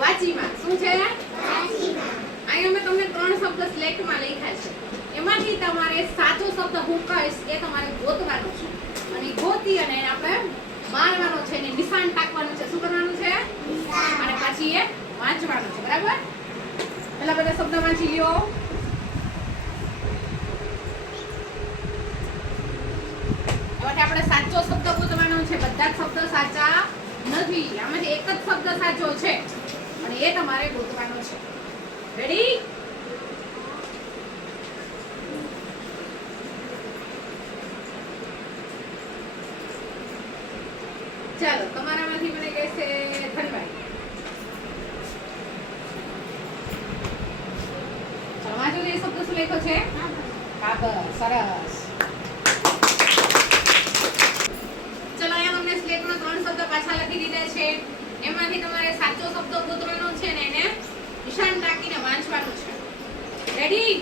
વાંચીમાં. શું છે? વાંચીમાં. અહીં અમે તમને 3 શબ્દ સિલેક્ટમાં લખ્યા છે. એમાંથી તમારે સાચો શબ્દ હું કહીશ એ તમારે ગોતવાનો છે. અને ગોતી અને આપણે મારવાનો છે ને નિશાન ટાકવાનું છે. શું કરવાનું છે? નિશાન. અને પછી એ વાંચવાનું છે. બરાબર? પહેલા બધા શબ્દ વાંચી લ્યો. આપણે સાચો શબ્દ ગોતવાનો છે. બધા જ શબ્દ સાચા નથી. આમાંથી એક જ શબ્દ સાચો છે અને એ તમારે ગોતવાનો છે. રેડી? ચાલો, તમારામાંથી મને કહેશે ધનભાઈ. ચાલો વાંચો. એ શબ્દ શું લખ્યો છે? કાગળ. સરસ. સ્લેટમાં 3 શબ્દ પાછા લખી દીધા છે. એમાંથી તમારે સાચો શબ્દ ગોતવાનો છે ને એને નિશાન ટાકીને વાંચવાનું છે. રેડી?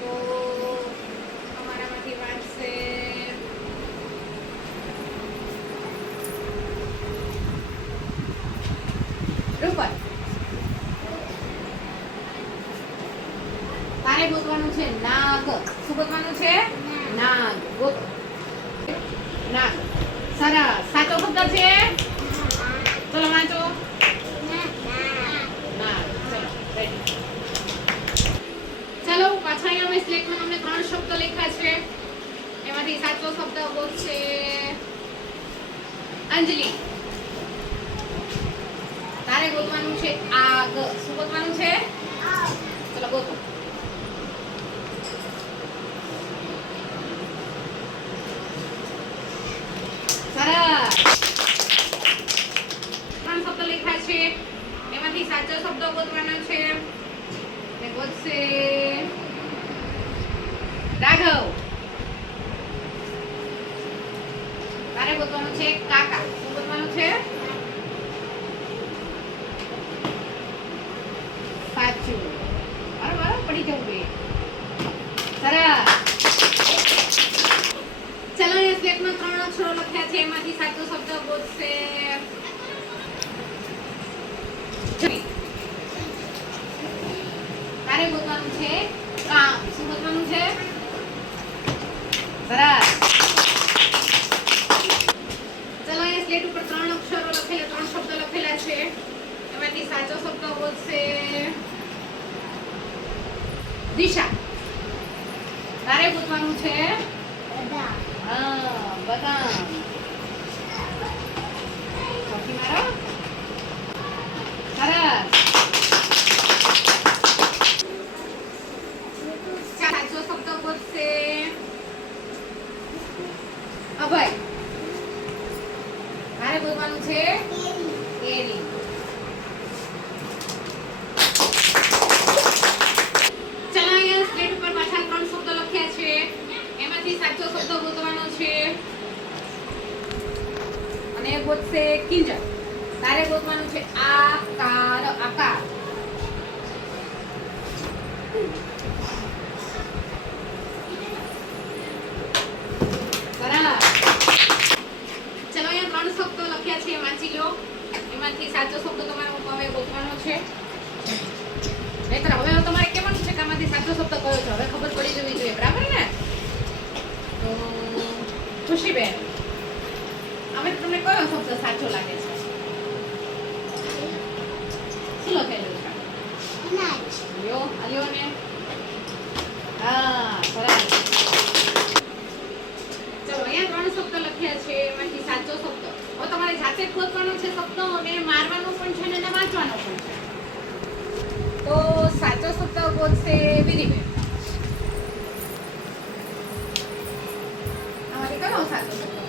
તો તમારામાંથી વાંચશે રૂપલ. તારે ગોતવાનું છે નાગ. શું ગોતવાનું છે? નાગ. ગોતો. નાગ. સરસ. સાચો શબ્દ છે? ચલો વાંચો. નાગ. ચલો રેડી. ચલો પાછા અહીંયા અમે સિલેક્ટમાં અમને 3 શબ્દ લખ્યા છે. એમાંથી સાચો શબ્દ ગોતશે અંજલિ. તારે ગોતવાનું છે આગ. શું ગોતવાનું છે? આગ. ચલો ગોતો. સાચો શબ્દ ગોતવાનો છે. ને ગોતશે રાઘવ. તારે ગોતવાનું છે કાકા. શું ગોતવાનું છે? સાચું. બરાબર પડી જવું જોઈએ. સરસ. ચલો એ સ્લેટમાં 3 અક્ષરો લખ્યા છે. એમાંથી સાચો શબ્દ ગોતશે તારે ગોતવાનું છે કામ. શું ગોતવાનું છે? સરસ. ચલો અહીંયા સ્લેટ ઉપર 3 અક્ષરો લખેલા 3 શબ્દ લખેલા છે. એમાંથી સાચો શબ્દ ગોતશે દિશા. તારે ગોતવાનું છે બદામ. હા, બદામ. ચોકી મારો. સરસ. સાચો શબ્દ ગોતશે અભય. મારે ગોતવાનું છે કેરી. ચલો અહીંયા સ્લેટ ઉપર પાછા 3 શબ્દ લખ્યા છે. એમાંથી સાચો શબ્દ ગોતવાનો છે અને ગોતશે કિંજલ. તારે ગોતવાનું છે આકાર. આકાર. ચલો અહીંયા 3 શબ્દો લખ્યા છે. વાંચી લો. એમાંથી સાચો શબ્દ તમારે હવે ગોતવાનો છે. નહીતર હવે તમારે કહેવાનું છે કે આમાંથી સાચો શબ્દ કયો છે. હવે ખબર પડી જવી જોઈએ. બરાબર ને? તો ખુશીબેન, અમે તમને કયો શબ્દ સાચો લાગે છે? શું લખેલું છે? અનાજ. લ્યો આલ્યો ને. હા, સરસ. ચલો અહીંયા 3 શબ્દ લખ્યા છે. એમાંથી સાચો શબ્દ હવે તમારે જાતે ગોતવાનો છે. શબ્દ અને મારવાનો પણ છે અને વાંચવાનો પણ છે. તો સાચો શબ્દ ગોતશે વિધિબેન. આમાંથી કયો સાચો શબ્દ